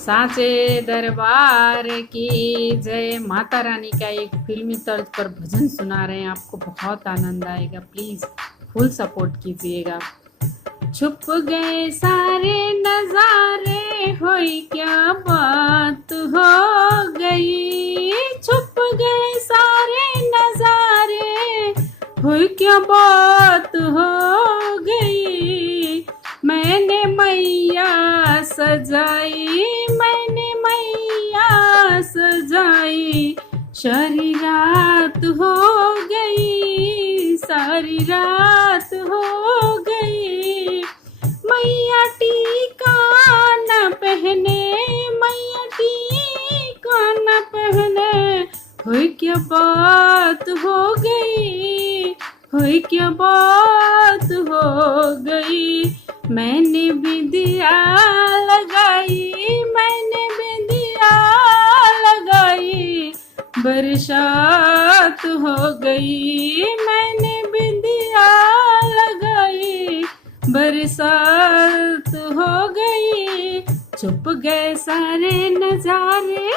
साचे दरबार की जय। माता रानी का एक फिल्मी तर्ज पर भजन सुना रहे हैं, आपको बहुत आनंद आएगा। प्लीज फुल सपोर्ट कीजिएगा। छुप गए सारे नजारे, होई क्या बात हो गई। छुप गए सारे नजारे, होई क्या बात हो गई। मैंने मैया सजाई, मैंने मैया सजाई। सारी रात हो गई, सारी रात हो गई। मैया टीका न पहने, मैया टीका न पहने। होई क्या बात हो गई, होई क्या बात हो गई। मैंने बिंदिया लगाई, मैंने बिंदिया लगाई। बरसात हो गई, मैंने बिंदिया लगाई। बरसात हो गई। छुप गए सारे नजारे,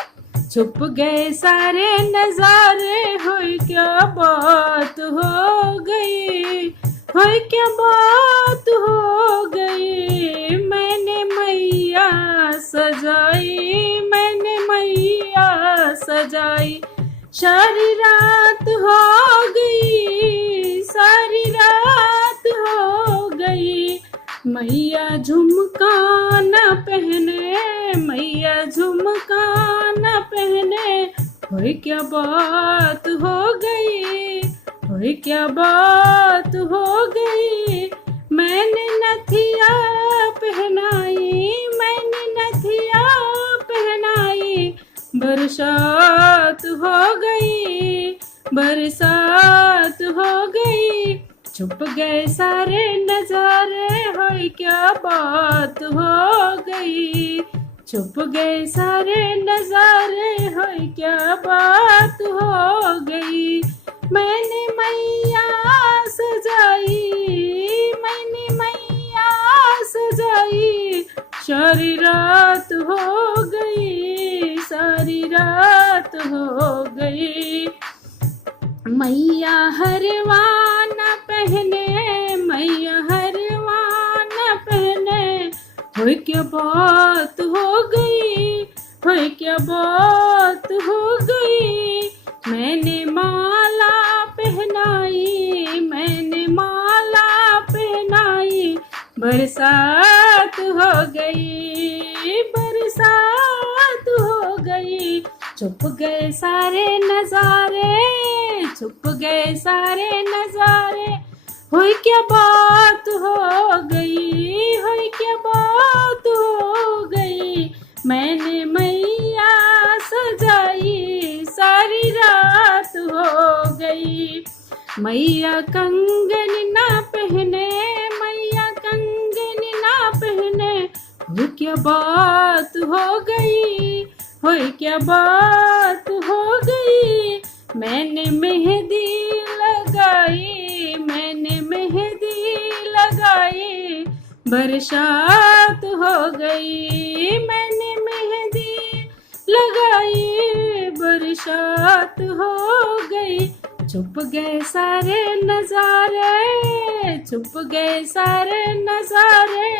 छुप गए सारे नजारे। होई क्या बात हो गई, होई क्या बात हो गई। मैंने मैया सजाई, मैंने मैया सजाई। सारी रात हो गई, सारी रात हो गई। मैया झुमका न पहने, मैया झुमका न पहने। होई क्या बात हो गई, होई क्या बात हो गई। मैंने नथिया पहनाई, मैंने नथिया पहनाई। बरसात हो गई, बरसात हो गई। छुप गए सारे नजारे, होई क्या बात हो गई। छुप गए सारे नजारे, होई क्या बात हो गई। मैंने मैया सजाई, मैंने मैया सजाई। सारी रात हो गई, सारी रात हो गई। मैया हरवा न पहने, मैया हरवा न पहने। होई क्या बात हो गई, होई क्या बात हो गई। मैंने माला पहनाई, मैंने माला पहनाई। बरसात हो गई, बरसात हो गई। छुप गए सारे नजारे, छुप गए सारे नजारे। होई क्या बात हो गई, होई क्या बात हो गई। मैंने मैया सजाई, सारी रात हो गई। मैया कंगन ना पहने, मैया कंगन ना पहने। होई क्या बात हो गई, होई क्या बात हो गई। मैंने मेहंदी लगाई, मैंने मेहंदी लगाई। बरसात हो गई, मैंने मेहंदी लगाई। बरसात हो गई। छुप गए सारे नजारे, छुप गए सारे नजारे।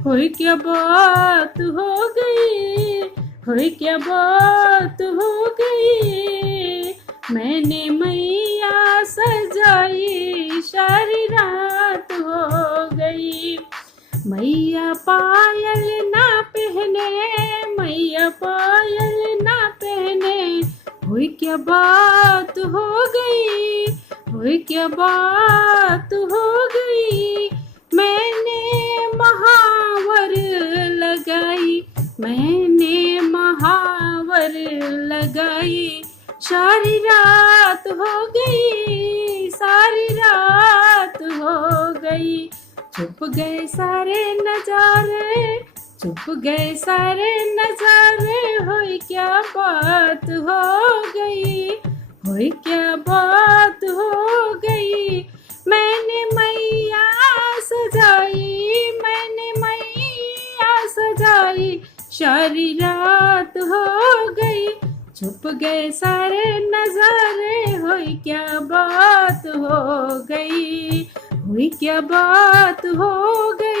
होई क्या बात हो गई, होई क्या बात हो गई। मैंने मैया सजाई, सारी रात हो गई। मैया पायल ना पहने, मैया पायल ना पहने। होई क्या बात हो गई, होई क्या बात हो गई। मैंने महावर लगाई, मैंने महावर लगाई। सारी रात हो गई, सारी रात हो गई। छुप गए सारे नजारे, छुप गए सारे नजारे। होई क्या बात हो गई, होई क्या बात हो गई। मैंने मैया सजाई, मैंने मैया सजाई। सारी रात हो गई, छुप गए सारे नजारे, हुई क्या बात हो गई, हुई क्या बात हो गई।